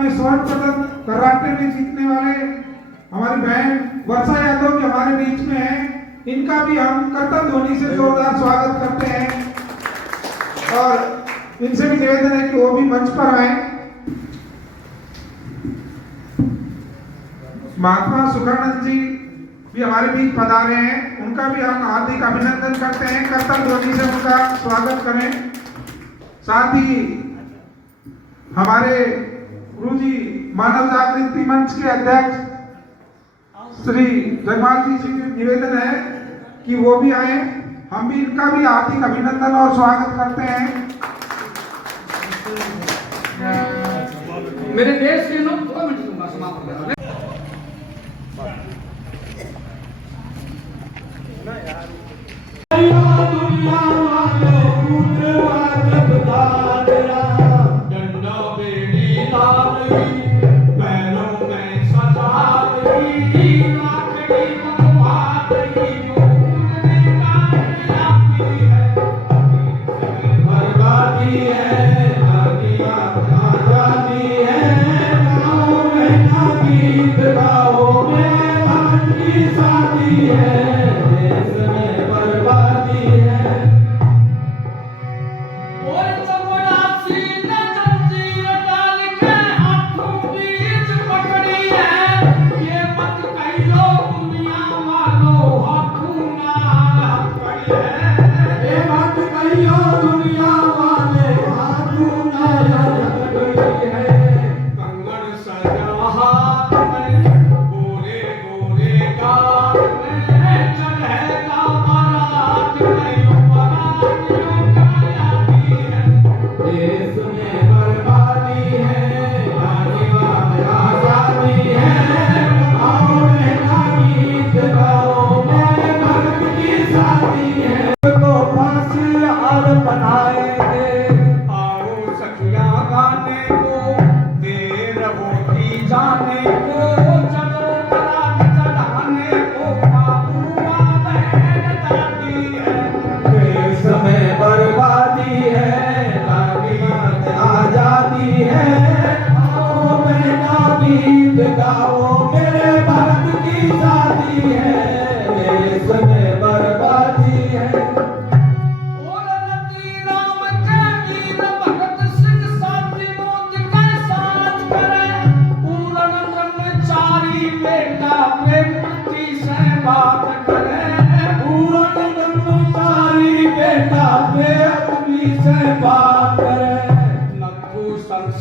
में स्वर्ण पदक कराटे में जीतने वाले हमारी बहन वर्षा यादव भी हमारे बीच में है। इनका भी हम करतल ध्वनि से जोरदार स्वागत करते हैं और इनसे भी निवेदन है कि वो भी मंच पर आए। महात्मा सुखानंद जी भी हमारे बीच पधारे हैं, उनका भी हम हार्दिक अभिनंदन करते हैं। करतल ध्वनि से उनका स्वागत करें। साथ ही हमारे गुरुजी मानव जागृति मंच के अध्यक्ष श्री जगपाल जी से निवेदन है कि वो भी आए। हम भी इनका भी हार्दिक अभिनंदन और स्वागत करते हैं। मेरे देश के लोग 2 मिनट दूंगा समाप्त करने।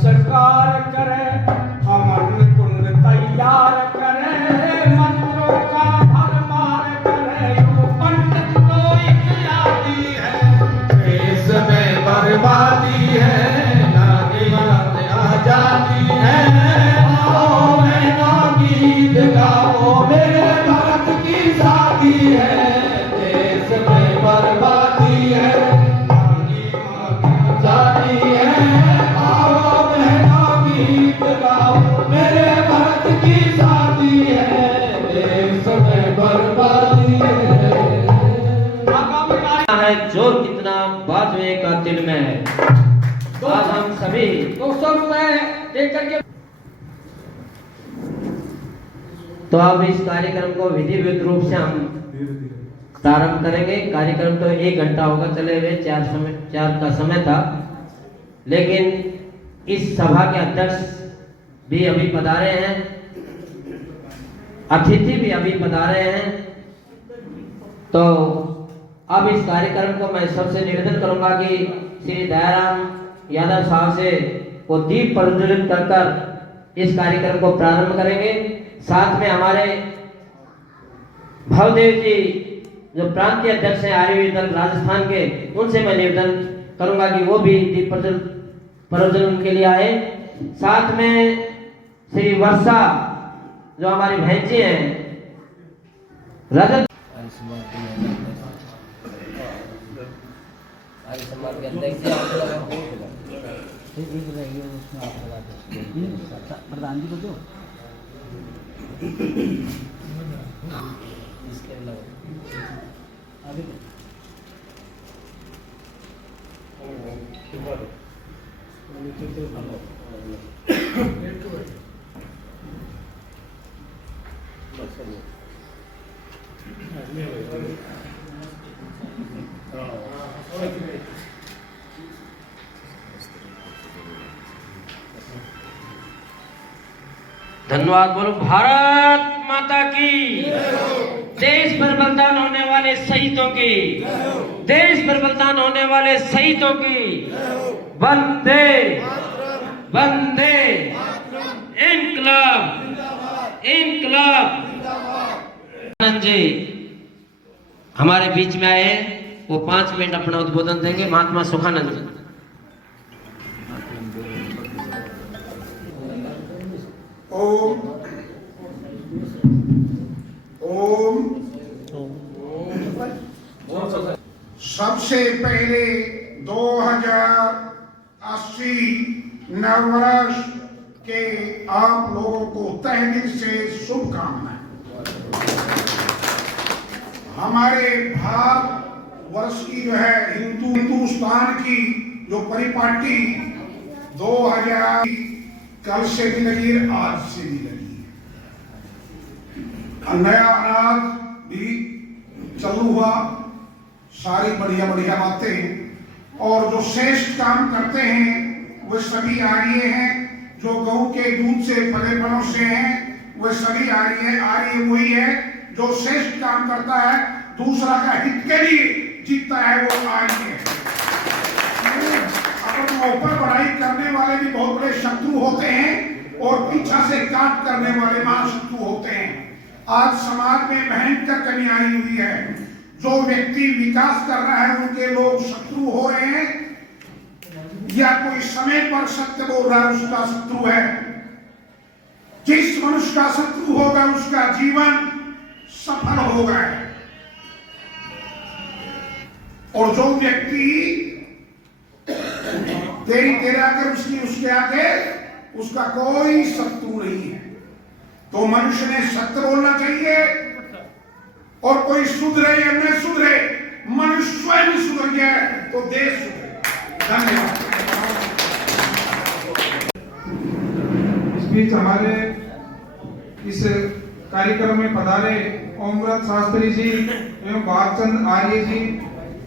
संस्कार करे, हमन कुंड तैयार करे, मंत्रों का भरमार करे, यो पंडित तो इत्यादि है। देश में बर्बादी है, नारी बात आजादी है। आओ मैना गीत गाओ, मेरे भारत की शादी है। देश में बर्बादी है, नारी बात आजादी है। मेरे भारत की शादी है, देश में बर्बादी है। जोर कितना बाजवे का दिल में है। आज हम सभी 200 रुपए देकर के तो अब इस कार्यक्रम को विधिवत रूप से हम प्रारंभ करेंगे। कार्यक्रम तो 1 घंटा होगा चले हुए, 4 का समय था, लेकिन इस सभा के अध्यक्ष भी अभी पधारे हैं, अतिथि भी अभी पधारे हैं। तो अब इस कार्यक्रम को मैं सबसे निवेदन करूंगा कि श्री दयाराम यादव साहब से वो दीप प्रज्वलित कर इस कार्यक्रम को प्रारंभ करेंगे। साथ में हमारे भवदेव जी जो प्रांतीय अध्यक्ष हैं आर्यवीर दल राजस्थान के, उनसे मैं निवेदन करूंगा कि वो भी दीप प्रज्वलन के लिए आए। साथ में श्री वर्षा जो हमारी बहन जी हैं, रजत समाज के अध्यक्ष प्रधान जी को दो। इसके अलावा आगे धन्यवाद। बोलो भारत माता की, देश पर बलिदान होने वाले शहीदों की, देश पर बलिदान होने वाले शहीदों की वंदे वंदे इनकलाब इनकलाब। आनंद जी हमारे बीच में आए हैं, वो 5 मिनट अपना उद्बोधन देंगे। महात्मा सुखानंद जी। ओम ओम। सबसे पहले 2080 नववर्ष के आप लोगों को तहे दिल से शुभकामनाएं। हमारे भारत वर्ष की जो है हिंदुस्तान की जो परिपाटी 2000 कल से भी लगी है, आज से भी लगी है। नया अनाज भी चालू हुआ, सारी बढ़िया बढ़िया बातें। और जो श्रेष्ठ काम करते हैं वे सभी आर्य हैं, जो गऊ के दूध से फले फलों से हैं वे सभी आर्य वही है जो श्रेष्ठ काम करता है, दूसरा का हित के लिए जीतता है, वो आर्य है। ऊपर बढ़ाई करने वाले भी बहुत बड़े शत्रु होते हैं और पीछा से काट करने वाले महाशत्रु होते हैं। आज समाज में भयंकर कमी आई हुई है। जो व्यक्ति विकास कर रहा है उनके लोग शत्रु हो रहे हैं, या कोई समय पर सत्य बोल रहा है उसका शत्रु है। जिस मनुष्य का शत्रु होगा उसका जीवन सफल होगा। और जो व्यक्ति तेरी तेरे आगे उसके आगे उसका कोई शत्रु नहीं है। तो मनुष्य ने सत्य बोलना चाहिए, और कोई सुधरे या न सुधरे, मनुष्य स्वयं सुधर गया तो देश सुधरे। धन्यवाद। इस बीच हमारे इस कार्यक्रम में पधारे ओमव्रत शास्त्री जी एवं भागचंद आर्य जी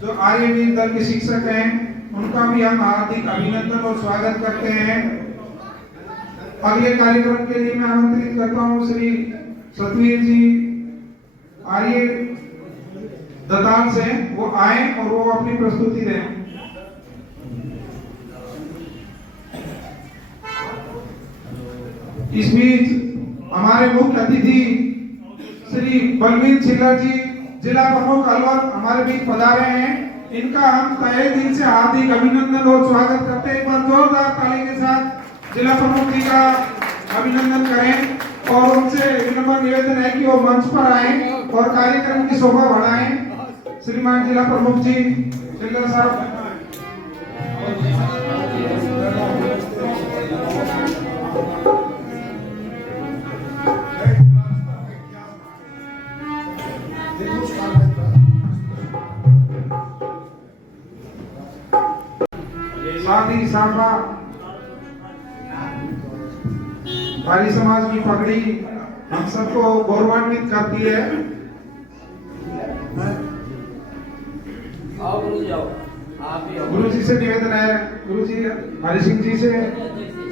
जो आर्यवीर दल के शिक्षक हैं, उनका भी हम हार्दिक अभिनंदन और स्वागत करते हैं। अगले कार्यक्रम के लिए मैं आमंत्रित करता हूं श्री सतवीर जी आर्य दताल से, वो आए और वो अपनी प्रस्तुति दें। इस बीच हमारे मुख्य अतिथि श्री बलवीर छिल्लर जी जिला प्रमुख अलवर हमारे बीच पधारे हैं। इनका हम तहे दिल से हार्दिक अभिनंदन और स्वागत करते हैं। एक बार जोरदार ताली के साथ जिला प्रमुख जी का अभिनंदन करें और उनसे विनम्र निवेदन है कि वो मंच पर आए और कार्यक्रम की शोभा बढ़ाएं। श्रीमान जिला प्रमुख जी छिल्लर साहब। साथी साफा भारी समाज की पगड़ी हम सबको गौरवान्वित करती है। गुरु जी से निवेदन है, गुरु जी हरि सिंह जी से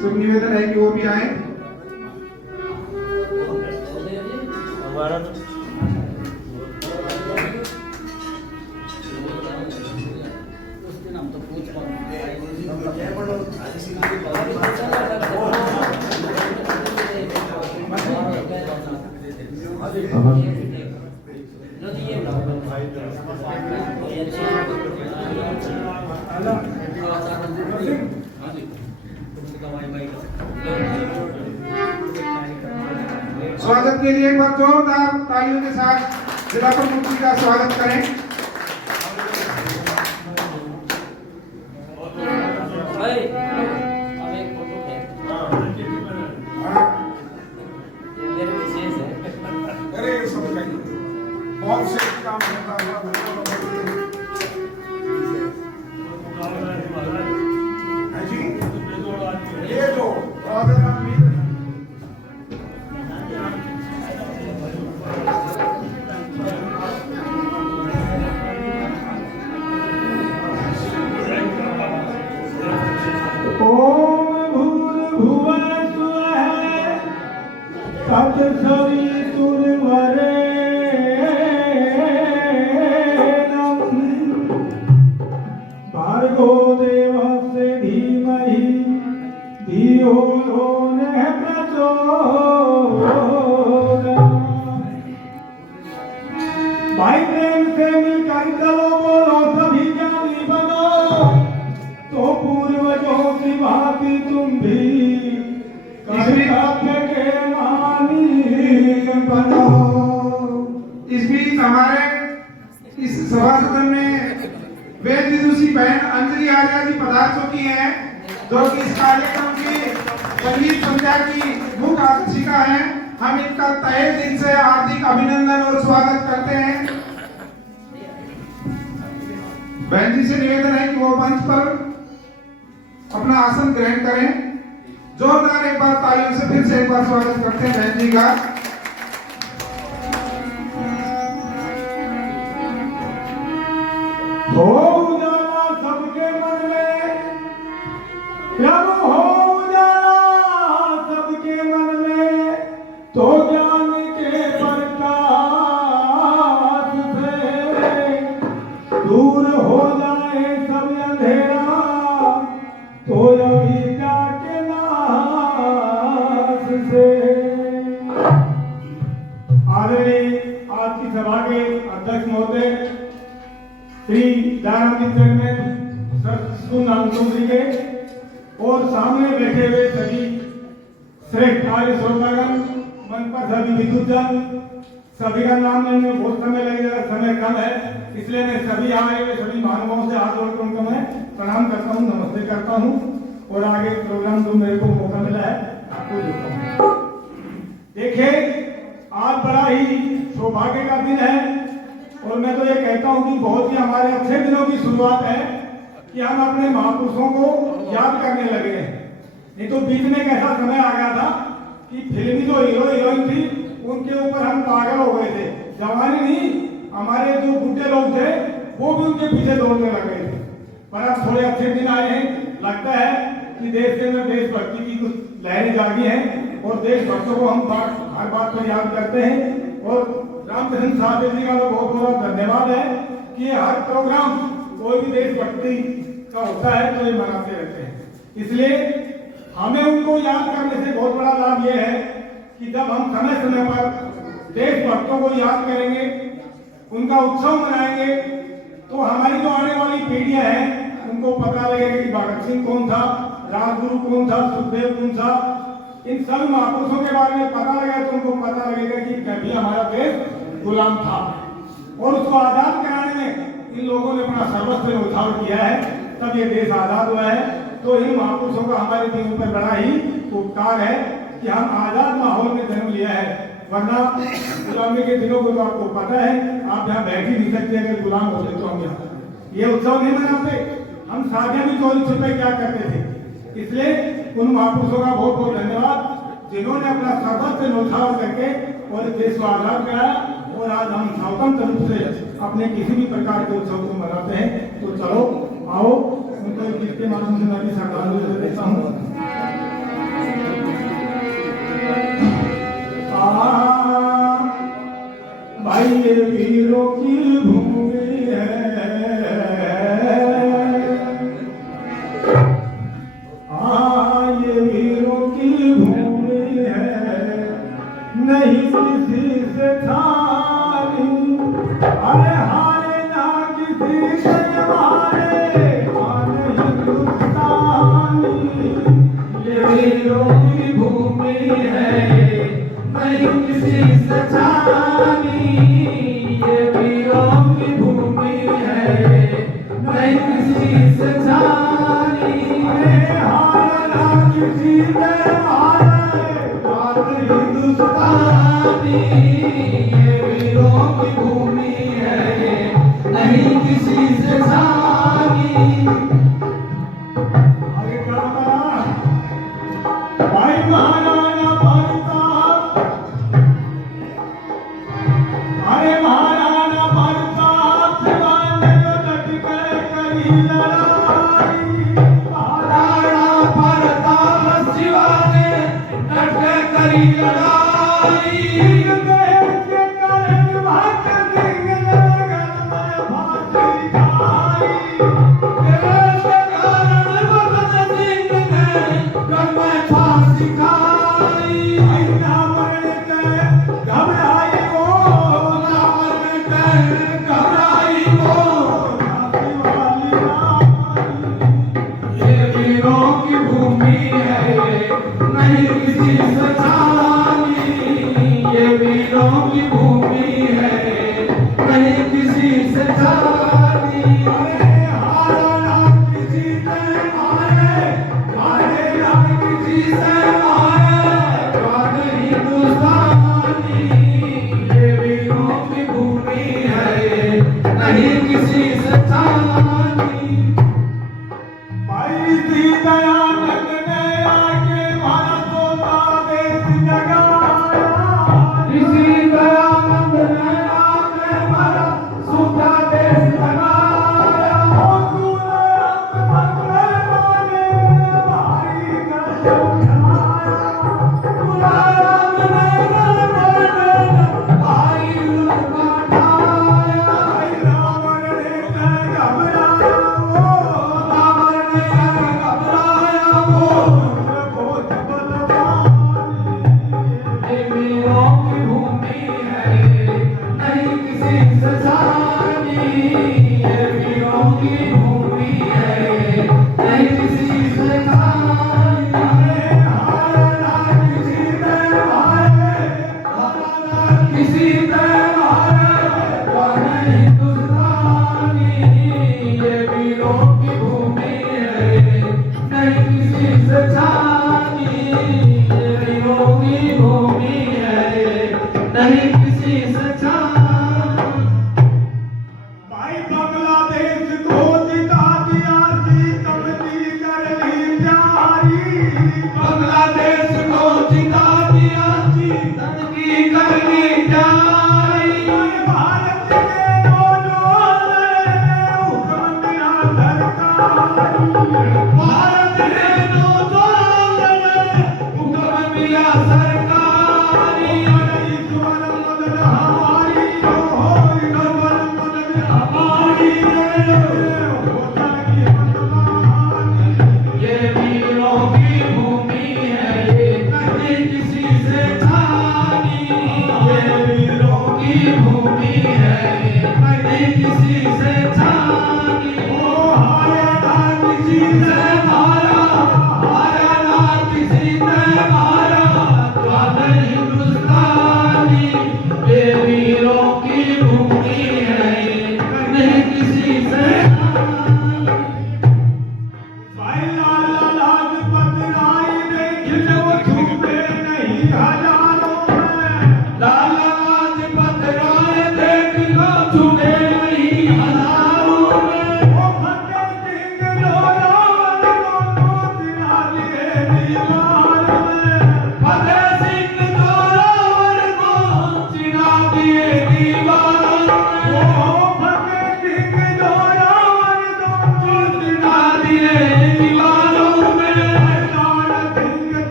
सब निवेदन है कि वो भी आए। स्वागत के लिए एक बार जोरदार तालियों के साथ जिला प्रमुख जी का स्वागत करें। बहुत से काम करता हुआ जी, ये जो तत्सरी तुरवरे भार्गो देवस्य धीमहि धियो यो नः प्रचोदयात्। भाई प्रेम से मिलकर चलो बोलो सभी ज्ञानी बनो, तो पूर्वजों की भांति तुम भी कर्तव्य के मालिक बनो। इस बीच हमारे इस सभा सदन में वेद विदुषी बहन अंजलि आर्या जी पधार चुकी हैं, जो कि इस कार्यक्रम की संगीत संध्या की मुख्य आकर्षिका हैं। हम इनका तहे दिल से हार्दिक अभिनंदन और स्वागत करते हैं। बहन जी से निवेदन है कि वो मंच पर अपना आसन ग्रहण करें। जोरदार एक बार तालियों से फिर से एक बार स्वागत करते हैं बहन जी का। हो उजाला सबके मन में, प्रभु हो उजाला सबके मन में, तो ज्ञान के प्रकाश से दूर हो जाए सब अंधेरा, तो अविद्या के नाश से। आदरणीय आज की सभा के अध्यक्ष महोदय Shri Dayanand chairman sir school Namkundi के और सामने बैठे हुए सभी श्रेष्ठ कार्य श्रोतागण, मन पर सभी विद्युतजन, सभी का नाम लेने में बहुत समय लगेगा, समय कम है, इसलिए मैं सभी आए हुए सभी महानुभावों से हाथ जोड़कर उनको मैं प्रणाम करता हूँ, नमस्ते करता हूँ और आगे प्रोग्राम जो मेरे को मौका मिला है आपको देता हूँ। देखिए आज बड़ा ही सौभाग्य का दिन है और मैं तो ये कहता हूं कि बहुत ही हमारे अच्छे दिनों की शुरुआत है कि हम अपने महापुरुषों को याद करने लगे हैं। नहीं तो बीच में एक ऐसा समय आ गया था कि फिल्मी जो हीरो हीरोइन थी उनके ऊपर हम पागल हो गए थे। जवानी नहीं, हमारे जो बुढ़े लोग थे वो भी उनके पीछे दौड़ने लग गए थे। पर अब थोड़े अच्छे दिन आए हैं, लगता है कि देश के अंदर देशभक्ति की कुछ लहरें जागी हैं और देशभक्तों को हम हर बात पर याद करते हैं। और रामचंद्र साहब जी का तो बहुत बहुत धन्यवाद है कि हर प्रोग्राम कोई भी देशभक्ति का होता है तो ये मनाते रहते हैं। इसलिए हमें उनको याद करने से बहुत बड़ा लाभ ये है कि जब हम समय समय पर देशभक्तों को याद करेंगे, उनका उत्सव मनाएंगे, तो हमारी जो आने वाली पीढ़ियां हैं उनको पता लगेगा कि भगत सिंह कौन था, राजगुरु कौन था, सुखदेव कौन था, इन सब महापुरुषों के बारे में पता लगा तो उनको पता लगेगा कि कभी हमारा देश गुलाम था और उसको आजाद कराने में इन लोगों ने अपना सर्वस्व न्यौछावर किया है, तब ये देश आजाद हुआ है। तो इन महापुरुषों का हमारे जीवन पर बड़ा ही उपकार है कि हम आजाद माहौल में जन्म लिया है, वरना गुलामी के दिनों को तो आपको पता है, आप यहाँ बैठ ही नहीं सकते अगर गुलाम होते तो हम यहाँ ये उत्सव नहीं मनाते। हम शादियां भी चोरी छुपे क्या करते थे। इसलिए उन महापुरुषों का बहुत बहुत धन्यवाद जिन्होंने अपना सर्वस्व न्यौछावर करके और देश को आजाद कराया और आज हम स्वतंत्र रूप से अपने किसी भी प्रकार के उत्सव को मनाते हैं। तो चलो आओ उनको गीत के माध्यम से मैं भी श्रद्धांजलि देता हूँ। भाई ये वीरों की भूमि है, ये वीरों की भूमि है, नहीं किसी से थारी, अरे हारे ना किसी से हमारे हिंदुस्तानी। ये वीरों की भूमि है, नहीं किसी से थारी, ये वीरों की भूमि है, नहीं किसी से थारी। किसी ने हारे हिंदुस्तानी, ये वीरों की भूमि है, नहीं किसी से जानी। आगे क्या भाई महाराणा प्रताप, अरे महाराणा प्रताप शिवाने जो डट के करी लड़ाई, महाराणा प्रताप शिवाने डट के करी लड़ाई।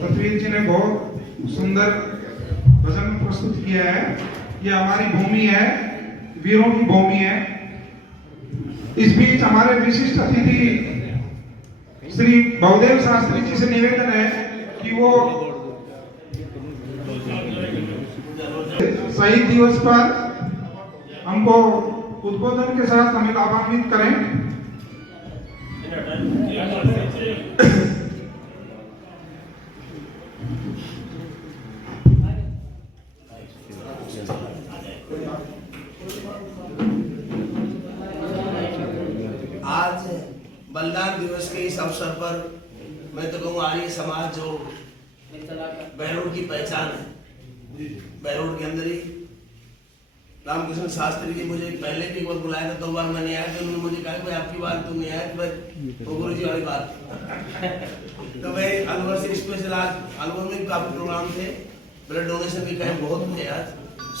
सतवीर जी ने बहुत सुंदर भजन प्रस्तुत किया है। ये हमारी भूमि है, वीरों की भूमि है। इस बीच हमारे विशिष्ट अतिथि श्री भवदेव शास्त्री जी से निवेदन है कि वो शहीद दिवस पर हमको उद्बोधन के साथ हमें लाभान्वित करें। इस अवसर पर मैं तो कहूँ आर्य समाज जो बहरोड की पहचान है, बहरोड के अंदर ही रामकृष्ण शास्त्री जी मुझे पहले भी एक बार बुलाया था, 2 बार मैं नहीं आया, तो उन्होंने मुझे कहा भाई आपकी बार तुम नहीं आया, तो भाई वो गुरु जी वाली बात तो मैं अलवर से स्पेशल आज अलवर में काफी प्रोग्राम थे, ब्लड डोनेशन के कैंप बहुत थे आज,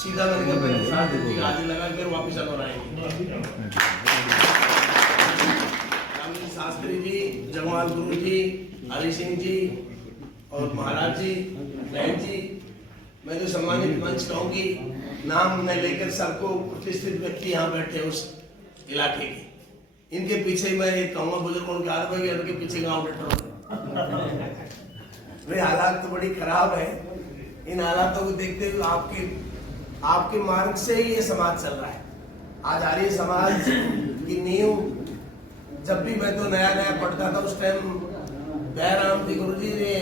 सीधा मैंने कहा पहले साथ दिन आज लगा कर वापिस अलवर आएंगे। रामकृष्ण शास्त्री जी, जगमाल गुरु जी, हरि सिंह जी और महाराज जी, बहन जी, मैं जो सम्मानित मंच कहूँ कि नाम न लेकर सबको प्रतिष्ठित व्यक्ति यहाँ बैठे उस इलाके के, इनके पीछे मैं ये कहूँगा बुजुर्गों के आदत है कि उनके पीछे गाँव बैठा वे हालात तो बड़ी खराब है। इन हालातों को देखते हुए आपके मार्ग से ही ये समाज चल रहा है। आज आर्य समाज की नींव, जब भी मैं तो नया पढ़ता था उस टाइम दयाराम जी गुरु जी ने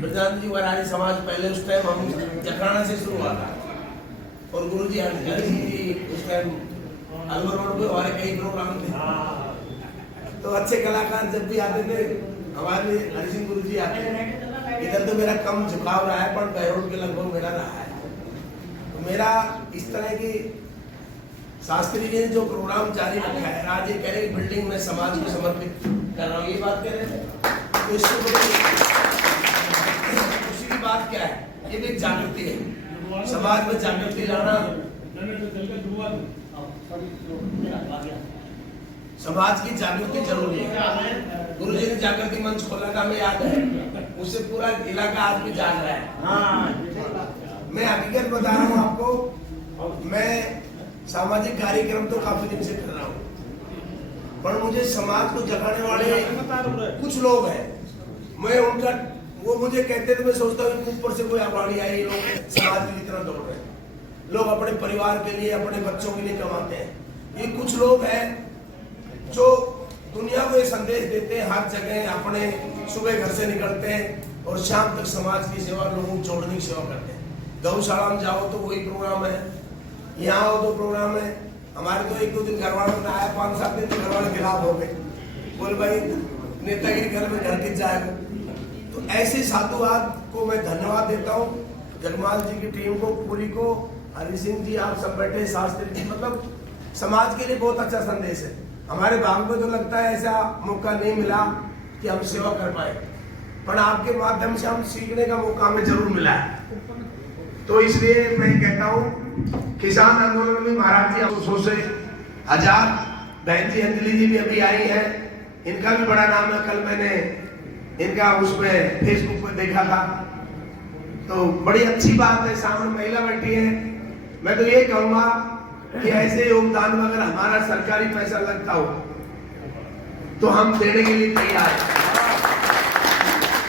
ब्रजानंद जी और आर्य समाज पहले उस टाइम हम जखराना से शुरू हुआ था और गुरु जी हरि सिंह जी उस टाइम अलवर रोड पे हमारे कई प्रोग्राम थे, तो अच्छे कलाकार जब भी आते थे हमारे हरि सिंह गुरु जी आते थे। इधर तो मेरा कम झुकाव रहा है, पर बहरोड के लगभग मेरा रहा है। तो मेरा इस तरह की शास्त्री जी ने जो प्रोग्राम जारी रखा है, आज ये कह रहे हैं बिल्डिंग में समाज को समर्पित कर रहा हूँ, ये बात कह रहे थे, तो इससे खुशी की बात क्या है, ये भी जागृति है, समाज में जागृति लाना, समाज की जागृति जरूरी है। गुरु जी ने जागृति मंच खोला था, हमें याद है, उससे पूरा इलाका आज भी जाग रहा है। मैं हकीकत बता रहा हूँ आपको, मैं सामाजिक कार्यक्रम तो काफी दिन से कर रहा हूँ, पर मुझे समाज को जगाने वाले कुछ लोग हैं, मैं उनका वो मुझे कहते थे, मैं सोचता हूँ ऊपर से कोई आवाड़ी आई, लोग समाज की तरह दौड़ रहे हैं, लोग अपने परिवार के लिए, अपने बच्चों के लिए कमाते हैं। ये कुछ लोग हैं जो दुनिया को ये संदेश देते हैं, हर जगह अपने सुबह घर से निकलते हैं और शाम तक समाज की सेवा, लोगों को जोड़ने की सेवा करते हैं। गौशाला में जाओ तो वही प्रोग्राम है, यहाँ आओ तो प्रोग्राम है। हमारे तो 1-2 दिन घर वालों ने आया, 5-7 दिन तो घर वाले खिलाफ हो गए, बोल भाई नेतागिरी घर में घर किस जाएगा। तो ऐसे साधुवाद को मैं धन्यवाद देता हूँ, जगमाल जी की टीम को पूरी को, हरि सिंह जी, आप सब बैठे, शास्त्री जी, मतलब समाज के लिए बहुत अच्छा संदेश है। हमारे भाग में तो लगता है ऐसा मौका नहीं मिला कि हम सेवा कर पाए, पर आपके माध्यम से हम सीखने का मौका हमें जरूर मिला है। तो इसलिए मैं कहता हूँ किसान आंदोलन में महाराज जी 100 से 1000, बहन जी अंजलि जी भी अभी आई है, इनका भी बड़ा नाम है, कल मैंने इनका उसमें फेसबुक पे देखा था, तो बड़ी अच्छी बात है, सामने महिला बैठी है। मैं तो ये कहूँगा कि ऐसे योगदान में अगर हमारा सरकारी पैसा लगता हो तो हम देने के लिए तैयार हैं।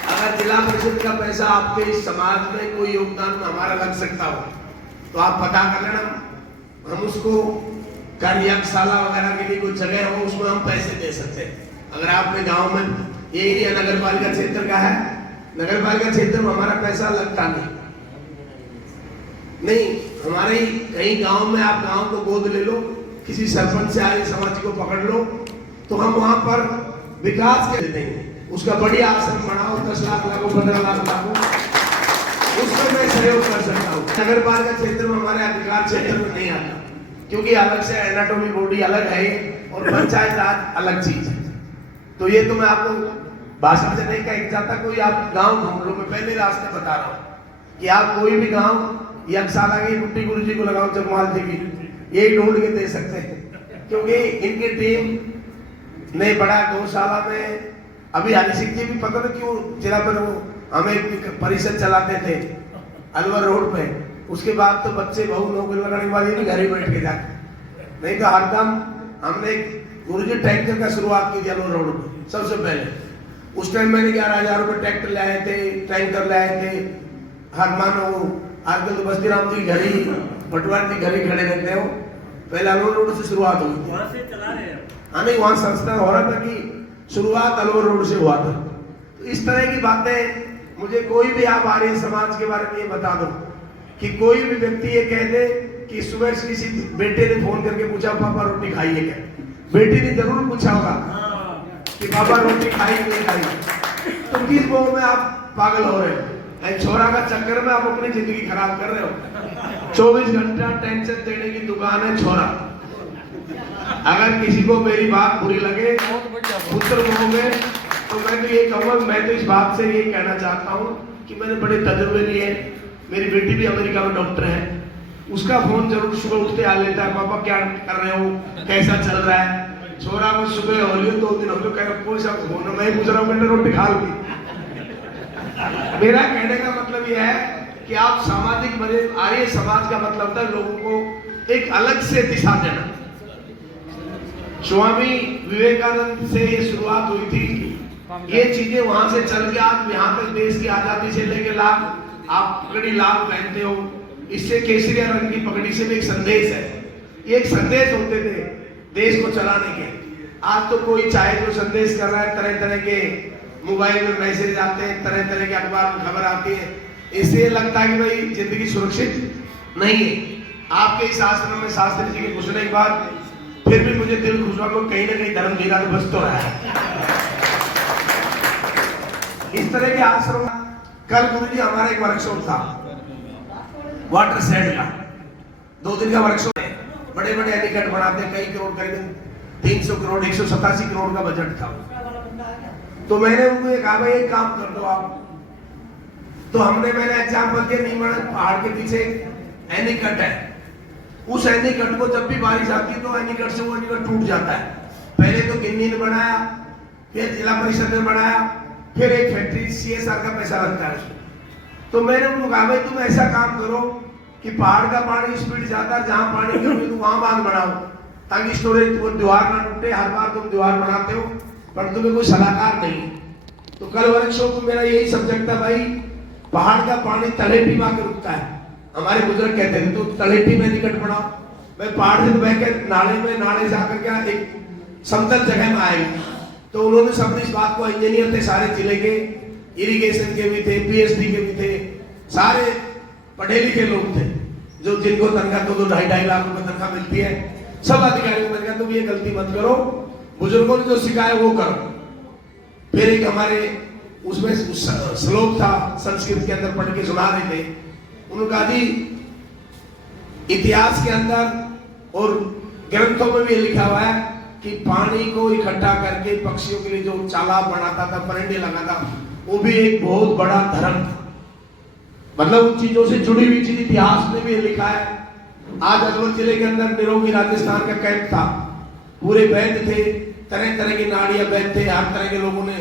अगर जिला परिषद का पैसा आपके इस समाज में कोई योगदान में हमारा लग सकता हो तो आप पता कर लेना, हम उसको कार्यशाला वगैरह के लिए कोई जगह हो उसमें हम पैसे दे सकते हैं। अगर आपने गांव में ये एरिया नगर पालिका क्षेत्र का है, नगर पालिका क्षेत्र में हमारा पैसा लगता नहीं, हमारे कहीं गांव में आप गांव को गोद ले लो, किसी सरपंच से आर्य समाज को पकड़ लो, तो हम वहां पर विकास के देंगे, उसका बढ़िया आश्रम बनाओ, 10 लाख लागू, 15 लाख लागू, उसमें मैं सहयोग कर सकता हूँ। नगर पालिका क्षेत्र में हमारे अधिकार क्षेत्र में नहीं आता, क्योंकि अलग से एनाटॉमी बॉडी अलग है और पंचायत राज अलग चीज है। तो ये तो मैं आपको भाषण से नहीं कह जाता, कोई आप गांव घूम लो, मैं पहले रास्ते बता रहा हूँ कि आप कोई भी गांव यक्षशाला की बुट्टी गुरु जी को लगाओ, जगमाल जी की, यही ढूंढ के दे सकते हैं, क्योंकि इनकी टीम ने बड़ा गौशाला में, अभी हरि सिंह जी भी पता नहीं क्यों जिला पर वो हमें परिषद चलाते थे अलवर रोड पे, उसके बाद तो बच्चे बहु नौकरी लगाने वाले भी घर ही बैठ के जाते, नहीं तो हरदम हमने गुरुजी ट्रैक्टर का शुरुआत की थी अलवर रोड पे सबसे पहले। उस टाइम मैंने 11,000 रुपए ट्रैक्टर लाए थे, टैंकर लाए थे, हर मानो आजकल तो बस्ती राम जी घर ही, भटवार जी घर ही खड़े रहते हो, पहले अलवर रोड से शुरुआत हुई थी, वहां से चला रहे हैं। हाँ नहीं, वहां संस्था हो रहा था कि शुरुआत अलवर रोड से हुआ था। तो इस तरह की बातें मुझे कोई भी, आप आर्य समाज के बारे में ये बता दो कि कोई भी व्यक्ति ये कह दे कि सुबह से किसी बेटे ने फोन करके पूछा पापा रोटी खाइए क्या, बेटी ने जरूर पूछा होगा कि बाबा रोटी खाई नहीं खाई। तो किस मोह में आप पागल हो रहे हो? छोरा का चक्कर में आप अपनी जिंदगी खराब कर रहे हो। 24 घंटा टेंशन देने की दुकान है छोरा। अगर किसी को मेरी बात बुरी लगे पुत्र मोह में, तो मैं तो ये कहूँगा, मैं तो इस बात से ये कहना चाहता हूँ कि मैंने बड़े तजुर्बे लिए। मेरी बेटी भी अमेरिका में डॉक्टर है, उसका फोन जरूर सुबह उठते आ लेता है, पापा क्या कर रहे हो, कैसा चल रहा है। छोरा में सुबह हो लियो 2 दिन हो गए, कह रहा कोई सा फोन, मैं पूछ रहा हूँ मैंने रोटी खा ली। मेरा कहने का मतलब यह है कि आप सामाजिक बने। आर्य समाज का मतलब था लोगों को एक अलग से दिशा देना। स्वामी विवेकानंद से ये शुरुआत हुई थी, ये चीजें वहां से चल के आज यहाँ तक देश की आजादी से लेके लाभ आप पगड़ी लाभ पहनते हो, इससे केसरिया रंग की पगड़ी से भी एक संदेश है। ये एक संदेश होते थे देश को चलाने के। आज तो कोई चाहे जो संदेश कर रहा है, तरह तरह के मोबाइल में मैसेज आते हैं, तरह तरह के अखबार में खबर आती है, इससे लगता है कि भाई जिंदगी सुरक्षित नहीं है। आपके इस आश्रम में शास्त्री जी के घुसने के बाद फिर भी मुझे दिल खुश हुआ कि कहीं ना कहीं धर्म धीरा तो बच तो रहा है। इस तरह के आश्रम। कल गुरुजी हमारा एक वर्कशॉप था वाटर शेड का, 2 दिन का वर्कशॉप है। बड़े बड़े एलिगेट बनाते हैं, कई करोड़, करीबन 300 करोड़ 187 करोड़ का बजट था। तो मैंने उनको ये कहा भाई एक काम कर दो आप। तो मैंने एग्जाम्पल दिया, नीमड़ पहाड़ के पीछे एनीकट है, उस एनीकट को जब भी बारिश आती है तो एनीकट से वो एनीकट टूट जाता है। पहले तो गिन्नी ने बनाया, फिर जिला परिषद ने बनाया, फिर एक फैक्ट्री CSR का पैसा लगता है उसमें। तो मैंने उनको कहा भाई तुम ऐसा काम करो कि पहाड़ का पानी स्पीड जाता है, जहां पानी की कमी तो वहां बांध बनाओ, ताकि स्टोरेज दीवार ना टूटे। हर बार तुम दीवार बनाते हो पर तुम्हें कोई सलाहकार नहीं। तो कल वर्कशॉप में मेरा यही सब्जेक्ट था, भाई पहाड़ का पानी तलेटी में आकर रुकता है। हमारे बुजुर्ग कहते थे तो तलेटी में निकट बनाओ। मैं पहाड़ से बह के नाले में, नाले से आकर क्या एक समतल जगह में आएगी। तो उन्होंने सब इस बात को, इंजीनियर थे सारे जिले के, इरिगेशन के भी थे, PhD के भी थे, सारे पढ़े लिखे लोग थे, जो जिनको तनख्वाह 2-2.5 लाख रुपए तनख्वाह मिलती है। सब अधिकारियों को मैंने कहा तुम ये गलती मत करो, बुजुर्गों ने जो सिखाया वो करो। फिर एक हमारे उसमें श्लोक था, संस्कृत के अंदर पढ़ के सुना रहे थे। उन्होंने कहा जी इतिहास के अंदर और ग्रंथों में भी लिखा हुआ है कि पानी को इकट्ठा करके पक्षियों के लिए जो तालाब बनाता था, परिंदे लगाता, वो भी एक बहुत बड़ा धर्म था। मतलब उन चीजों से जुड़ी हुई चीज इतिहास में भी लिखा है। आज अलवर जिले के अंदर निरोगी राजस्थान का कैंप था, पूरे वैद्य थे, तरह तरह की नाड़ियां वैद्य थे, हर तरह के लोगों ने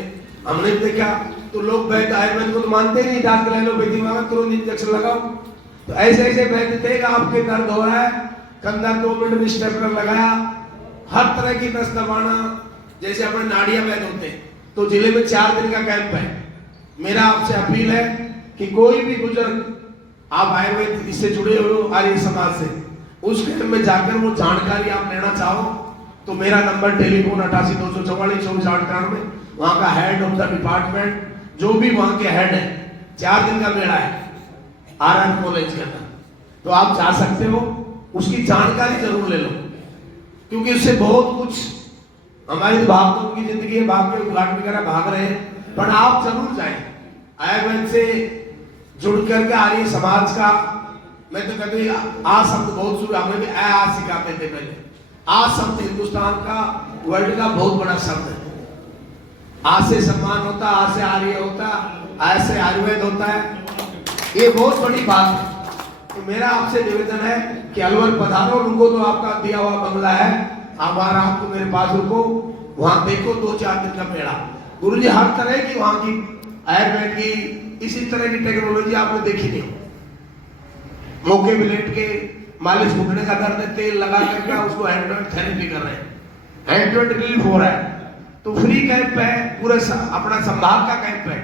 हमने देखा। तो लोग वैद्य आयुर्वेद को तो मानते नहीं, डॉक्टर ले लो बेटी मांगा तुरंत इंजेक्शन लगाओ। तो ऐसे ऐसे वैद्य थे, आपके दर्द हो रहा है, कंधा 2 मिनट में स्टेपलर लगाया, हर तरह की नस दबाना, जैसे अपने नाड़ियां वैद्य होते हैं। तो जिले में 4 दिन का कैंप है। मेरा आपसे अपील है कि कोई भी बुजुर्ग, आप आयुर्वेद इससे जुड़े हो आर्य समाज से, उस कैंप में जाकर वो जानकारी आप लेना चाहो तो मेरा नंबर टेलीफोन 88 244 2498, वहां का हेड ऑफ द डिपार्टमेंट, जो भी वहां के हेड है, 4 दिन का मेला है RR कॉलेज के अंदर, तो आप जा सकते हो, उसकी जानकारी जरूर ले लो, क्योंकि उससे बहुत कुछ हमारी भागदौड़ की जिंदगी है, भाग के उद्घाटन वगैरह भाग रहे हैं, पर आप जरूर जाएं। आयुर्वेद से जुड़ करके आर्य समाज का, मैं तो कहते आ शब्द बहुत शुरू, हमें भी आ सिखाते थे पहले। आ शब्द हिंदुस्तान का, वर्ल्ड का बहुत बड़ा शब्द है। आ से सम्मान होता, आ से आर्य होता, आ से आयुर्वेद होता है, ये बहुत बड़ी बात है। तो मेरा आपसे निवेदन है कि अलवर पधारो, उनको तो आपका दिया हुआ बंगला है, आप आपको मेरे पास रुको, वहां देखो 2-4 दिन का मेला। गुरुजी हर तरह की वहां की आयुर्वेद की, इसी तरह की टेक्नोलॉजी आपने देखी नहीं। मौके पे लेट के मालिश, घुटने का दर्द, तेल लगा करके उसको हैंड टू हैंड थेरेपी कर रहे हैं, हैंड टू हैंड रिलीफ हो रहा है। तो फ्री कैंप है, पूरे अपना संभाग का कैंप है।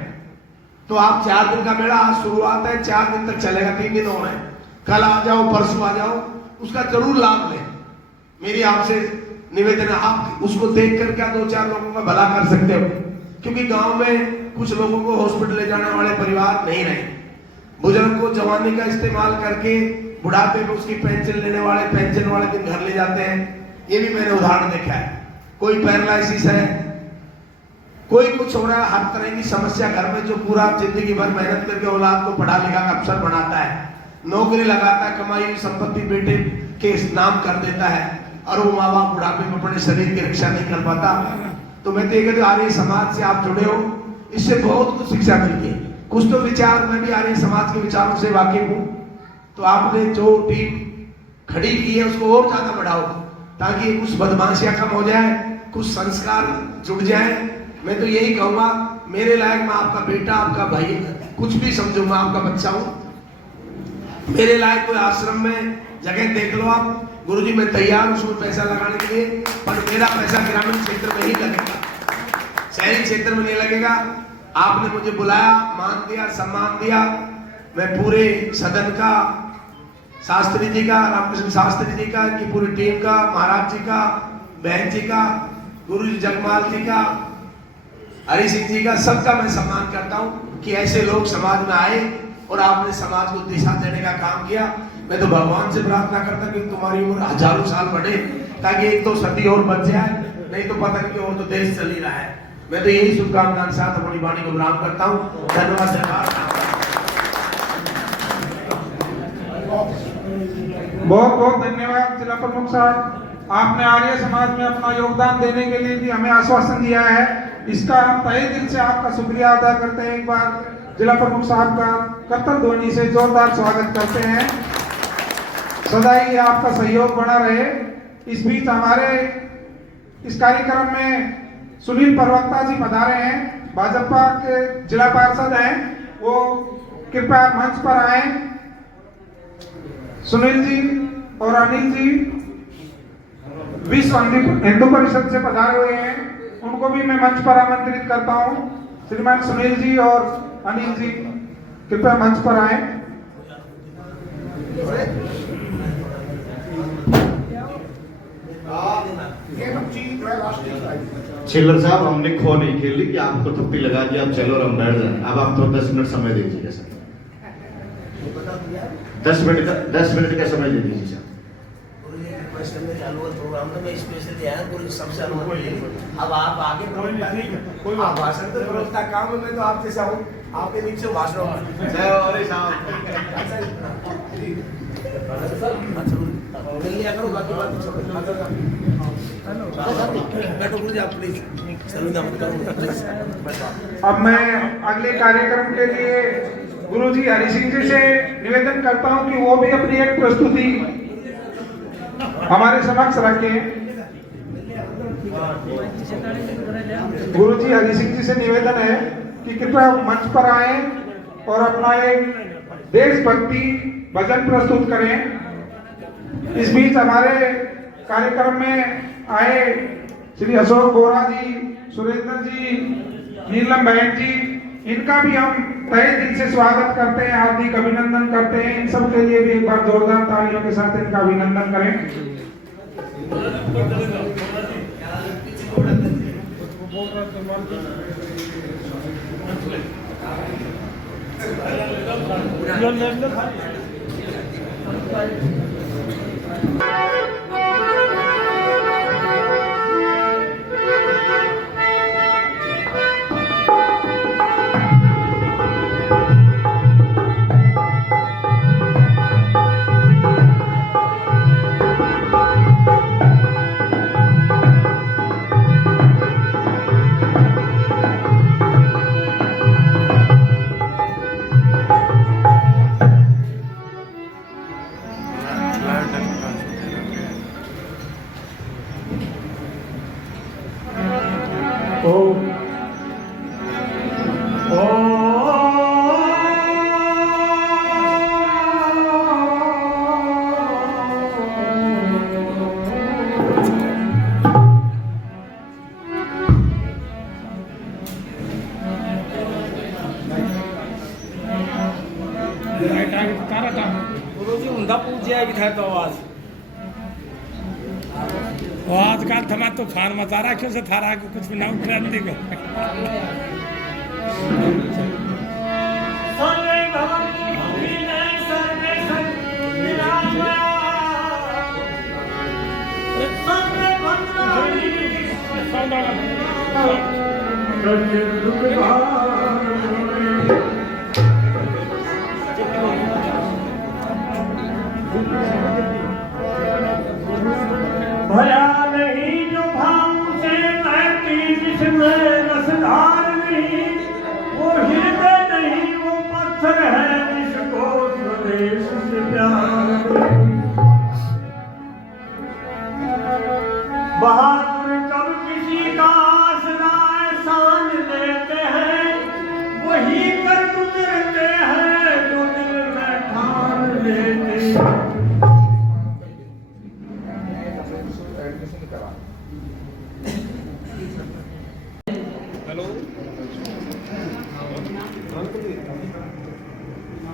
तो आप 4 दिन का मेला, आज शुरुआत है, 4 दिन तक चलेगा, 3 दिन हो रहे हैं। कल आ जाओ, परसों आ जाओ, उसका जरूर लाभ लें। मेरी आपसे निवेदन है, आप उसको देख कर क्या 2-4 लोगों का भला कर सकते हो, क्योंकि गांव में कुछ लोगों को हॉस्पिटल ले जाने वाले परिवार नहीं रहे। बुजुर्ग को जवानी का इस्तेमाल करके बुढ़ापे में उसकी पेंशन लेने वाले, पेंशन वाले दिन घर ले जाते हैं। ये भी मैंने उदाहरण देखा है। कोई पैरालिसिस है, कोई कुछ हो रहा है, हर तरह की समस्या घर में, जो पूरा जिंदगी भर मेहनत करके औलाद को पढ़ा लिखा का अफसर बनाता है, नौकरी लगाता है, कमाई हुई संपत्ति बेटे के नाम कर देता है, और वो माँ बाप बुढ़ापे में अपने शरीर की रक्षा नहीं कर पाता। तो मैं तो ये कहता हूँ, आर्य समाज से आप जुड़े हो, इससे बहुत कुछ शिक्षा मिलती है। कुछ तो विचार, मैं भी आर्य समाज के विचारों से वाकिफ हूँ, तो आपने जो टीम खड़ी की है उसको और ज्यादा बढ़ाओ, ताकि कुछ बदमाशियां कम हो जाए, कुछ संस्कार जुड़ जाए। मैं तो यही कहूंगा, मेरे लायक मैं आपका बेटा, आपका भाई, कुछ भी समझो, मैं आपका बच्चा हूं। मेरे लायक कोई आश्रम में जगह देख लो आप, गुरुजी मैं तैयार हूं उसमें पैसा लगाने के लिए, पर मेरा पैसा ग्रामीण क्षेत्र में ही लगेगा, शहरी क्षेत्र में नहीं लगेगा। आपने मुझे बुलाया, मान दिया, सम्मान दिया, मैं पूरे सदन का, शास्त्री जी का, रामकृष्ण शास्त्री जी का, इनकी पूरी टीम का, महाराज जी का, बहन जी का, गुरु जी जगमाल जी का, हरि सिंह जी का, सबका मैं सम्मान करता हूं कि ऐसे लोग समाज में आए और आपने समाज को दिशा देने का काम किया। मैं तो भगवान से प्रार्थना करता कि तुम्हारी उम्र हजारों साल बढ़े, ताकि एक तो सदी और बच जाए, नहीं तो पता नहीं कि और तो देश चल ही रहा है। मैं तो यही शुभकामना के साथ अपनी वाणी को विराम करता हूँ। धन्यवाद सरकार। बहुत बहुत धन्यवाद जिला प्रमुख साहब, आपने आर्य समाज में अपना योगदान देने के लिए भी हमें आश्वासन दिया है, इसका हम तहे दिल से आपका शुक्रिया अदा करते हैं। एक बार जिला प्रमुख साहब का करतल ध्वनि से जोरदार स्वागत करते हैं। सदा ही आपका सहयोग बना रहे। इस बीच हमारे इस कार्यक्रम में सुनील प्रवक्ता जी पधारे हैं, भाजपा के जिला पार्षद हैं, वो कृपया मंच पर आए। सुनील जी और अनिल जी विश्व हिंदू परिषद से पधारे हुए हैं, उनको भी मैं मंच पर आमंत्रित करता हूं। श्रीमान सुनील जी और अनिल जी कृपया मंच पर आए। छिल्लर साहब, हमने खो नहीं खेली कि आपको थप्पी लगा दी, आप चलो और हम बैठ जाए। अब आप तो 10 मिनट समय दे दीजिए सर, 10 मिनट का समय दे दीजिए सर। प्रोग्राम में स्पेशली आया, पूरी सबसे अनुमति। अब आप आगे आप भाषण तो प्रवक्ता काम है, मैं तो आप जैसा हूँ, आपके नीचे भाषण करो, बाकी बात बैठो गुरुजी, आप प्लीज। अब मैं अगले कार्यक्रम के लिए गुरुजी हरि सिंह जी से निवेदन करता हूं कि वो भी अपनी एक प्रस्तुति हमारे समक्ष रखें। गुरुजी हरि सिंह जी से निवेदन है कि कृपया मंच पर आए और अपना एक देशभक्ति भजन प्रस्तुत करें। इस बीच हमारे कार्यक्रम में आए श्री अशोक बोरा जी, सुरेंद्र जी, नीलम बहन जी, इनका भी हम तहे दिल से स्वागत करते हैं, हार्दिक अभिनंदन करते हैं। इन सब के लिए भी एक बार जोरदार तालियों के साथ इनका अभिनंदन करें। गुरुजी उंदा पूजा की था तो आजकल थमा तो फार मचा रहा क्यों से थारा को कुछ भी ना क्रांति को Good.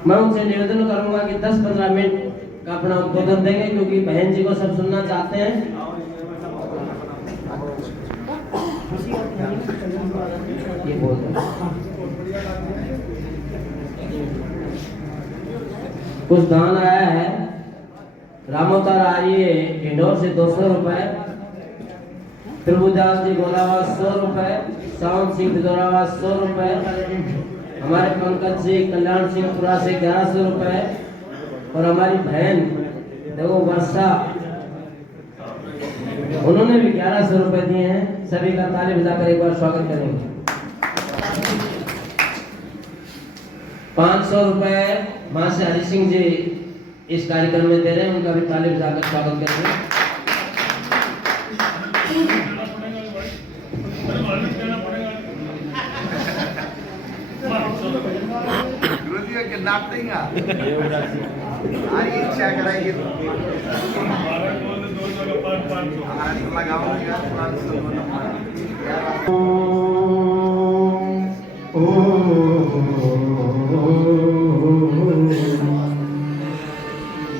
मैं उनसे निवेदन करूंगा कि 10-15 मिनट का अपना उद्बोधन देंगे, क्योंकि बहन जी को सब सुनना चाहते हैं। ये बोल कुछ दान आया है। रामोतार आर्य इंदौर से 200 रुपए, प्रभुदास जी गोलावास 100 रुपए, सावन सिंह बिदौरावास 100 रुपए, हमारे पंकज जी कल्याण सिंहपुरा से 1100 रुपए, और हमारी बहन देखो वर्षा, उन्होंने भी 1100 रुपए दिए हैं। सभी का ताली बजाकर एक बार स्वागत करेंगे। 500 रुपए मां से हरि सिंह जी इस कार्यक्रम में दे रहे हैं, उनका भी ताली बजाकर स्वागत करेंगे। के नाप देंगे इच्छा कराएगी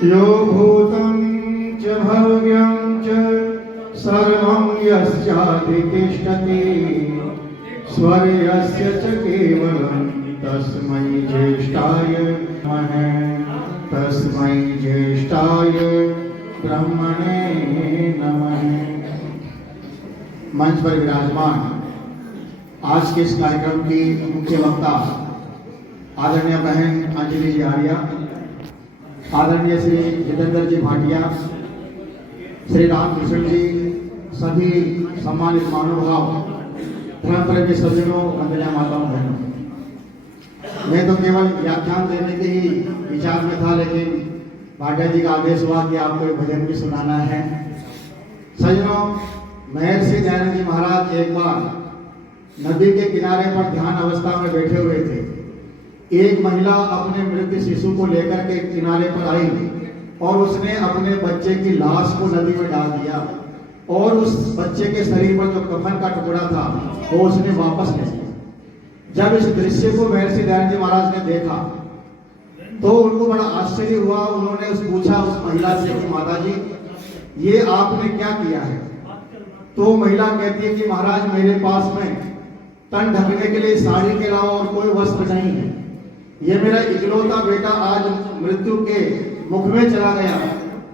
यो भूतं च भव्यं च सर्वं यस्याधितिष्ठति स्वर्यस्य च केवलं तस्मै ज्येष्ठाय नमः। तस्मै ज्येष्ठाय ब्रह्मणे नमः। मंच पर विराजमान आज के इस कार्यक्रम की मुख्य वक्ता आदरणीय बहन अंजलि जी आर्या, आदरणीय श्री जितेंद्र जी भाटिया, श्री रामकृष्ण जी, सभी सम्मानित महानुभाव, धर्म प्रेमी सज्जनों, वंदनीय माताओं बहनों, मैं तो केवल व्याख्यान देने के ही विचार में था, लेकिन भाटिया जी का आदेश हुआ कि आपको एक भजन भी सुनाना है। सज्जनों, महर्षि दयानंद जी महाराज एक बार नदी के किनारे पर ध्यान अवस्था में बैठे हुए थे। एक महिला अपने मृत शिशु को लेकर के किनारे पर आई और उसने अपने बच्चे की लाश को नदी में डाल दिया और उस बच्चे के शरीर पर जो कफन का टुकड़ा था वो उसने वापस ले लिया। जब इस दृश्य को महर्षि दयानंद जी महाराज ने देखा तो उनको बड़ा आश्चर्य हुआ। उन्होंने पूछा उस महिला से कि माता जी, ये आपने क्या किया है? तो महिला कहती है कि महाराज, मेरे पास में तन ढकने के लिए साड़ी के अलावा और कोई वस्त्र नहीं है। ये मेरा इकलौता बेटा आज मृत्यु के मुख में चला गया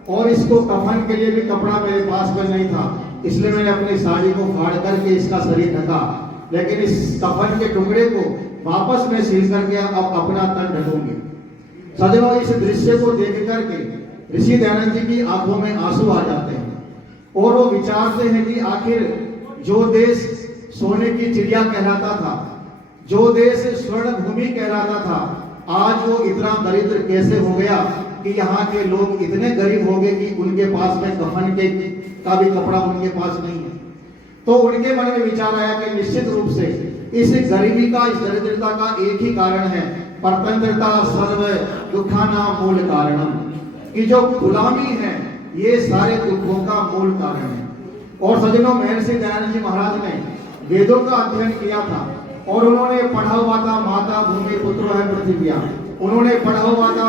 और इसको कफन के लिए भी कपड़ा मेरे पास में नहीं था, इसलिए मैंने अपनी साड़ी को फाड़ करके इसका शरीर ढका, लेकिन इस कफन के टुकड़े को वापस मैं सील करके अब अपना तन ढकूंगी। सज्जनों, इस दृश्य को देख करके ऋषि दयानंद जी की आंखों में आंसू आ जाते हैं और वो विचारते हैं कि आखिर जो देश सोने की चिड़िया कहलाता था, जो देश स्वर्ण भूमि कहलाता था, आज वो इतना दरिद्र कैसे हो गया कि यहाँ के लोग इतने गरीब हो गए कि उनके पास में कफन के का भी कपड़ा उनके पास नहीं है। तो उनके मन में विचार आया कि निश्चित रूप से इस गरीबी का, इस दरिद्रता का एक ही कारण है, परतंत्रता सर्व दुखाना मूल कारणम, कि जो गुलामी है ये सारे दुखों का मूल कारण है। और सज्जनों, महर्षि दयानंद जी महाराज ने वेदों का अध्ययन किया था और उन्होंने पढ़ा हुआ था माता भूमि पुत्रो है पृथ्व्या। उन्होंने पढ़ा हुआ था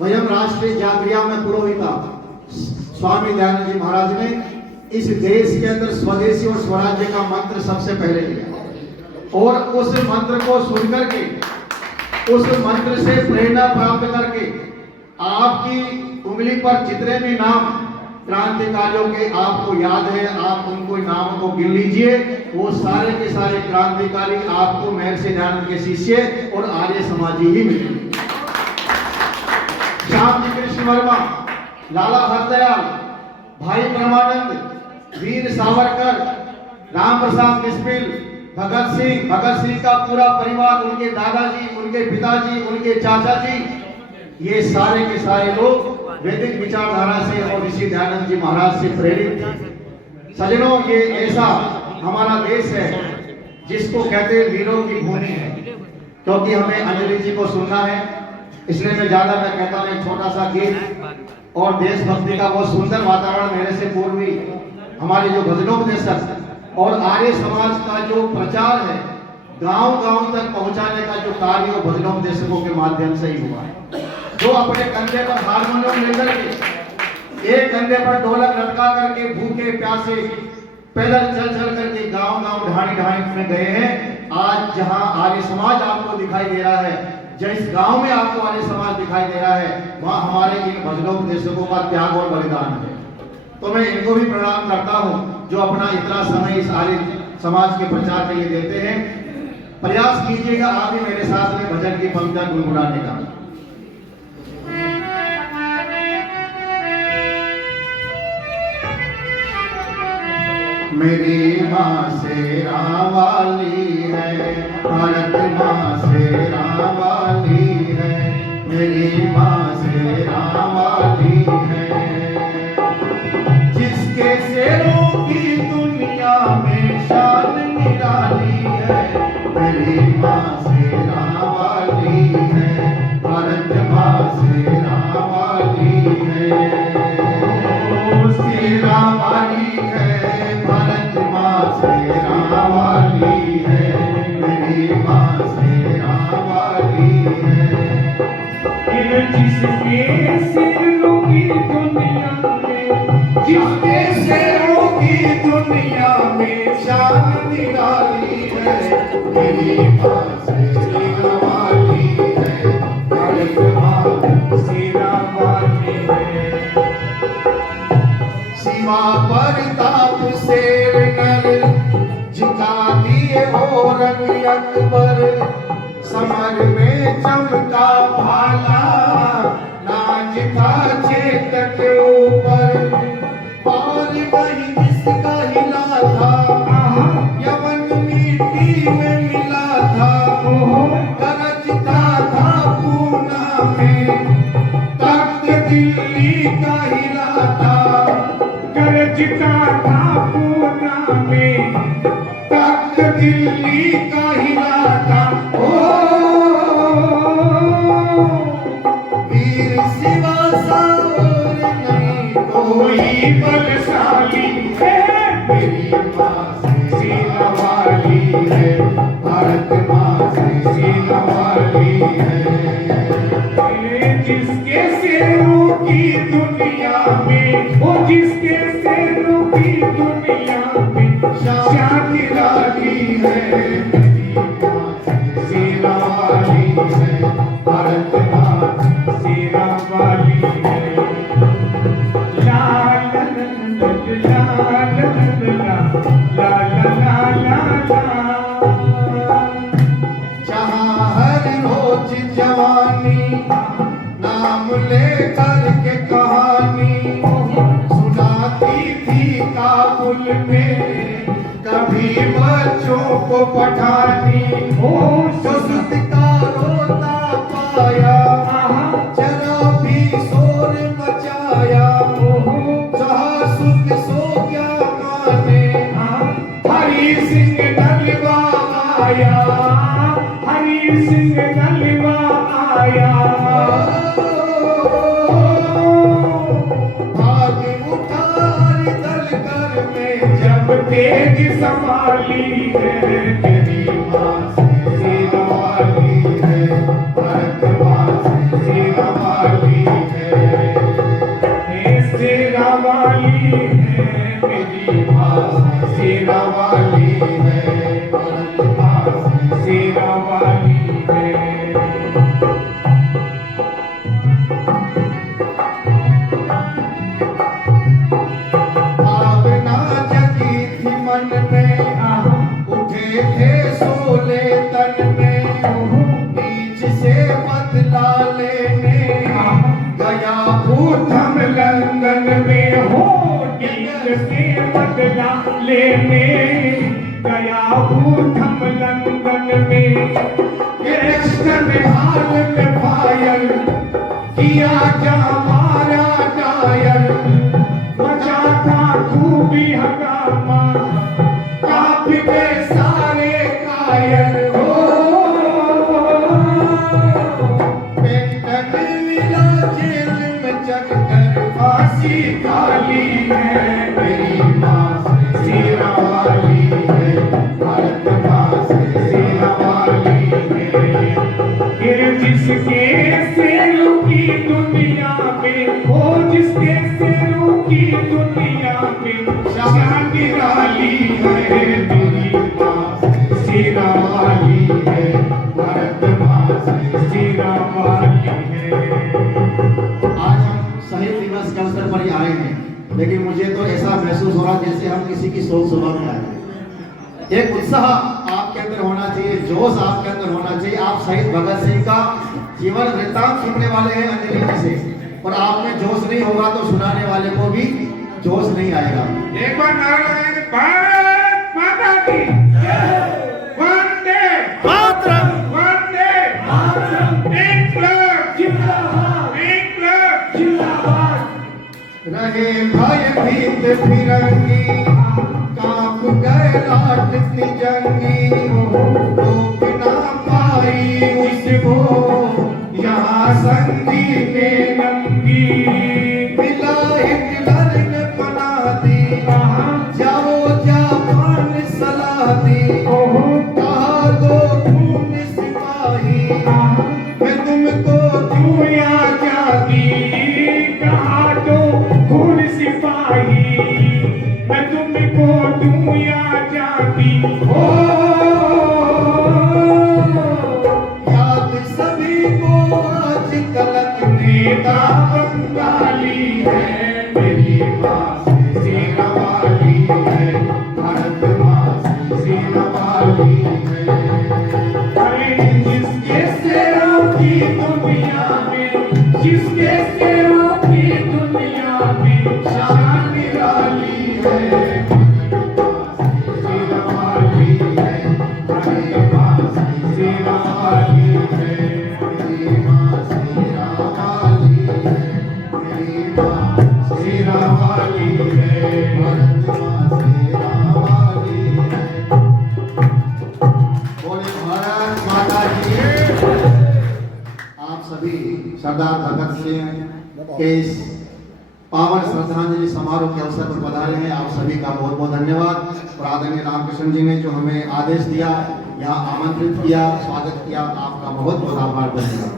वयम राष्ट्रीय जागरिया में पुरोहिता। स्वामी दयानंद जी महाराज ने इस देश के अंदर स्वदेशी और स्वराज्य का मंत्र सबसे पहले लिया और उस मंत्र को सुनकर के, उस मंत्र से प्रेरणा प्राप्त करके आपकी उंगली पर जितने भी नाम क्रांतिकारियों के आपको याद है, आप उनको नाम को गिन लीजिए। वो सारे के सारे क्रांतिकारी आपको महर्षि दयानंद के शिष्य और आर्य समाजी ही मिले। श्याम जी कृष्ण वर्मा, लाला हरदयाल, भाई परमानंद, वीर सावरकर, राम प्रसाद बिस्मिल, भगत सिंह का पूरा परिवार, उनके दादाजी, उनके पिताजी, उनके चाचा जी, ये सारे के सारे लोग वैदिक विचारधारा से और ऋषि दयानंद जी महाराज से प्रेरित थे। सज्जनों, ये ऐसा हमारा देश है जिसको कहते हैं वीरों की भूमि है। क्योंकि हमें अंजलि जी को सुनना है, इसलिए मैं कहता हूँ एक छोटा सा गीत और देशभक्ति का बहुत सुंदर वातावरण मेरे से पूर्वी हमारे जो भजनोपदेशक और आर्य समाज का जो प्रचार है, गांव-गांव तक पहुंचाने का जो कार्य वो भजनोपदेशकों के माध्यम से ही हुआ है। जो अपने कंधे पर हारमोनियम लेकर के, एक कंधे पर ढोलक लटका करके भूखे प्यासे पैदल चल करके गांव-गांव ढाणी में गए हैं। आज जहां आर्य समाज आपको दिखाई दे रहा है, जिस गांव में आपको आर्य समाज दिखाई दे रहा है, वहां हमारे इन भजनोपदेशकों का त्याग और बलिदान है। तो मैं इनको भी प्रणाम करता हूं जो अपना इतना समय इस आर्य समाज के प्रचार के लिए देते हैं। प्रयास कीजिएगा आप भी मेरे साथ में भजन की पंक्तियां गुनगुनाने का। मेरी माँ शेरा वाली है, भारत माँ शेरा वाली है, मेरी माँ शेरा वाली है। जिसके शेरों की दुनिया में शान निराली है, मेरी माँ शेरा वाली है, भारत माँ शेरा वाली है। शेरा वाली है, भारत माँ शेरा वाली है, मेरी माँ शेरा वाली है। जिसके शेरों की दुनिया में, जिसके शेरों की दुनिया में शान निराली है, मेरी माँ शेरा वाली है, भारत माँ शेरा वाली है। शिवा प्रताप शेर नर झुका दिए हो रंग अकबर, समर में चमका भाला नाच था चेतक ऊपर। पार नहीं जिसका हिला था, यवन मिट्टी में मिला था, गरजता था पूना में, तख्त दिल्ली का हिला था, गरजता था पूना में, तख्त दिल्ली का हिला था। वीर शिवा सावर नहीं कोई बलशाली है, मेरी माँ शेरा वाली है, भारत माँ शेरा वाली है। जिसके शेरों की दुनिया में, वो जिसके शेरों की दुनिया में शान निराली है, मेरी माँ शेरा वाली है, भारत माँ शेरा वाली है। ला ला ला ला ला ला ला ला ला। जहाँ हर रोज जवानी नाम लेकर के कहानी सुनाती थी काबुल में, कभी बच्चों को पठानी हो सुस्त का रोता पाया, जरा भी शोर मचाया, जहाँ सुत सो क्या माने, हरी सिंह नलवा आया, हरी सिंह नलवा आया। भाग उठार दल कर में जब तेज संभाली है, मेरी माँ शेरा वाली है, भारत माँ शेरा वाली है। शेरा वाली है, मेरी माँ शेरा वाली है, भारत माँ शेरा वाली है। भावना जगी थी मन में, उठे थे सोले तन में, बीच से बदला लेने गया भूतम लंदन में हो, नीच से बदला लेने गया भूतम लंदन में। एक्शन हाल में फायर किया जा मारा डायर, मचा था खूबी हंगामा, काफी के सारे कायल हो। पेंटन मिला जेल में चढ़कर फांसी काली है, मेरी माँ शेरा वाली है, भारत माँ शेरा ये जिसके शेरों की दुनिया में, वो जिसके शेरों की दुनिया में शान निराली है मेरी माँ सीरा वाली है, भारत माँ सीरा वाली है। आज हम शहीद दिवस के अवसर पर ही आए हैं, लेकिन मुझे तो ऐसा महसूस हो रहा जैसे हम किसी की शोक सभा में आए हैं। एक उत्साह आपके अंदर होना चाहिए, जोश आपके अंदर होना चाहिए। आप शहीद भगत सिंह का जीवन वृत्तांत सुनने वाले हैं अंजलि जी से, और आप में जोश नहीं होगा तो सुनाने वाले को भी जोश नहीं आएगा। एक बार नारा लगाएंगे, भारत माता की वंदे मातरम, वंदे मातरम, इंकलाब जिंदाबाद, इंकलाब जिंदाबाद। रहे भय भीत फिरंगी, कांप गए लाटती जंगी, रोक ना पाई उसको यहाँ संधि ने नंगी। मिला हिटलर ने बना दी, जाओ जापान सलाह दी, कहा दो खून सिपाही, मैं तुमको दूं आजादी, कहा दो खून सिपाही, मैं तुमको दूं आजादी। हो याद सभी को आज कलक नेता बंगाली है, मेरी माँ सीरा वाली है, भारत माँ सीरा वाली है। अरे जिसके शेरों की दुनिया में, जिसके शेरों की दुनिया में शान निराली है, सीरा वाली है, भारत माँ सीरा वाली है, मेरी माँ सीरा वाली है, मेरी माँ सीरा वाली है, भारत माँ सीरा वाली है। बोले भारत माता की। आप सभी सरदार भगत सिंह के इस पावन श्रद्धांजलि समारोह के अवसर पर पधारे हैं। आप सभी का बहुत बहुत धन्यवाद। और आदरणीय रामकृष्ण जी ने जो हमें आदेश दिया, यहाँ आमंत्रित किया, स्वागत किया, आपका बहुत बहुत आभार। धन्यवाद।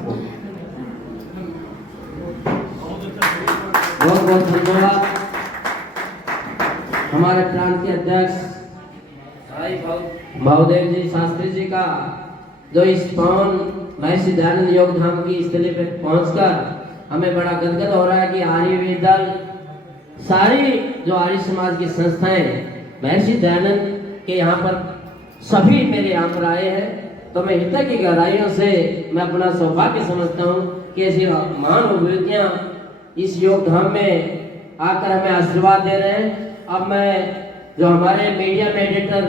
बहुत बहुत धन्यवाद हमारे प्रांतीय अध्यक्ष भाई भावदेव जी शास्त्री जी का, जो इस पावन महर्षि दयानंद योग धाम की स्थली पे पहुंचकर हमें बड़ा गदगद हो रहा है कि आर्यवीर दल, सारी जो आर्य समाज की संस्थाएं महर्षि दयानंद के यहाँ पर सभी मेरे यहाँ पर आए हैं। तो मैं हृदय की गहराइयों से मैं अपना सौभाग्य समझता हूँ कि ऐसी महान विभूतियाँ इस योग धाम में आकर हमें आशीर्वाद दे रहे हैं। अब मैं जो हमारे मीडिया में एडिटर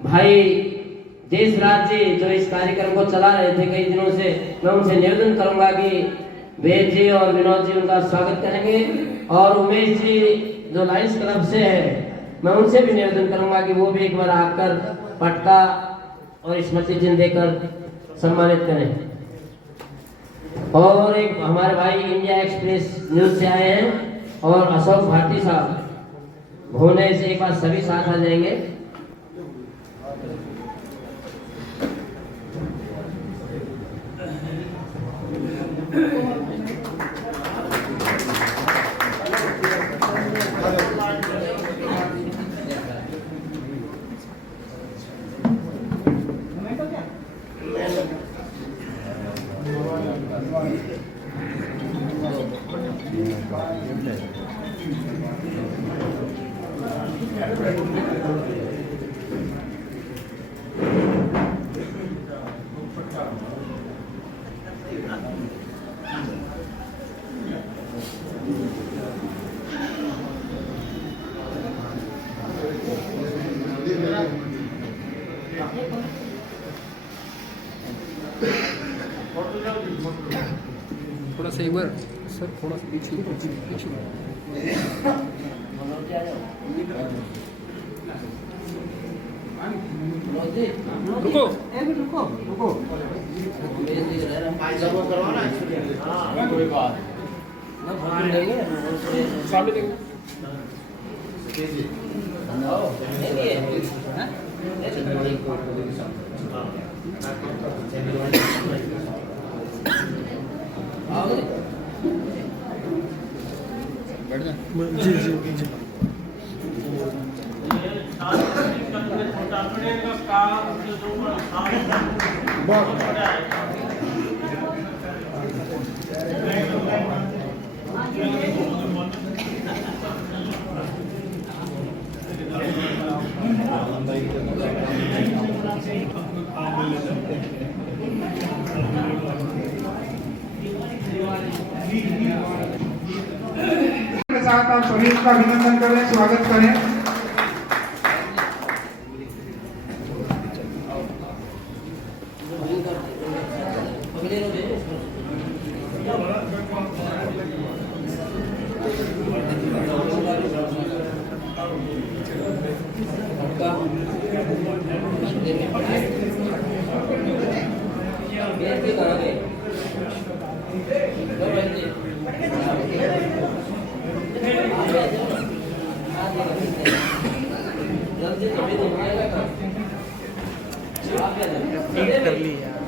भाई देश राज जी जो इस कार्यक्रम को चला रहे थे कई दिनों से, मैं उनसे निवेदन करूंगा कि वेद जी और विनोद जी उनका स्वागत करेंगे, और उमेश जी जो लाइन्स क्लब से है, मैं उनसे भी निवेदन करूंगा कि वो भी एक बार आकर पटका और स्मृति चिन्ह देकर सम्मानित करें। और एक हमारे भाई इंडिया एक्सप्रेस न्यूज से आए हैं, और अशोक भारती साहब भुवने से, एक बार सभी साथ आ जाएंगे। थोड़ा सा एक बार सर, थोड़ा सा पीछे पीछे। रुको रुको रुको सामने देखो। जी जी जी के साथ आप सभी का अभिनंदन करें, स्वागत करें। कर ली यार।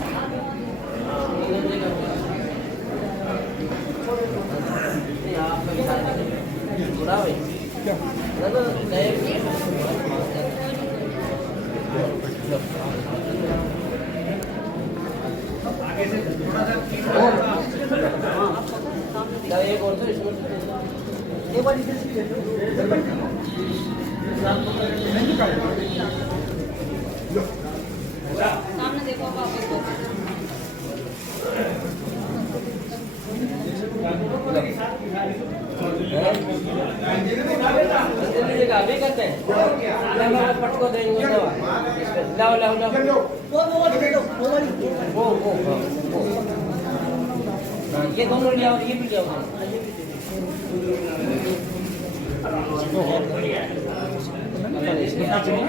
एक और तो इसमें एक बार सामने देखो वापस अभी करते हैं पटको देंगे लाओ लाओ लाओ ये दोनों लिया और ये भी लिया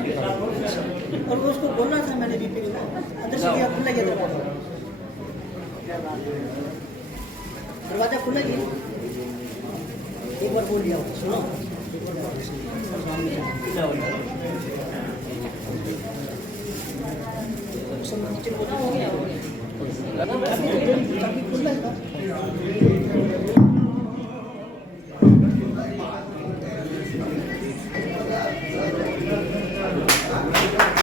और उसको बोलना था मैंने भी अंदर से गया खुला गया दरवाजा खुला गया एक बार बोल दिया सुनो हो गया खुला है